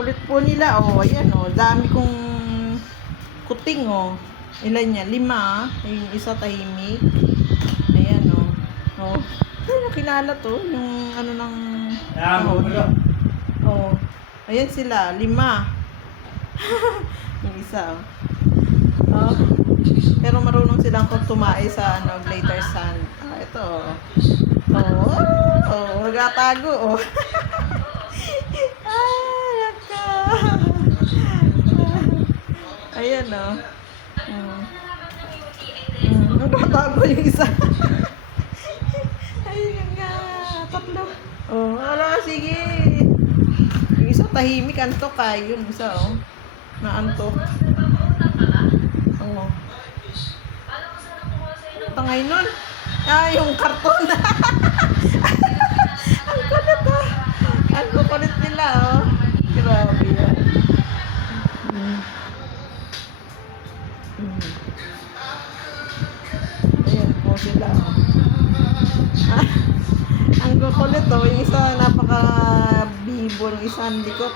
Kulit po nila, oh. Ayan, oh. Dami kong kuting, oh. Ilan yan? 5, yung isa tahimik. Ayan, oh. Oh. Ay, nakilala to. Yung ano ng... Oh. Ayan sila, 5. Yung isa, oh. Oh. Pero marunong silang kung tumae sa ano, glitter sand. Ah, ito, oh. Oh, oh, nagatago, oh. Ay, naka. Ayan, oh. Nagatago yung isa. Ayun nga, 3. Oh, wala, sige. Yung isa tahimik, antok ay. Yun, isa, oh. Naantok. Oh. Tangay nun. Ah, yung karton. Ang kulit, oh. Ang kulit nila, oh. Grabe yan. Ayan po sila, oh. Ang kulit, oh. Yung isa napaka-bibo, yung isa ang likot.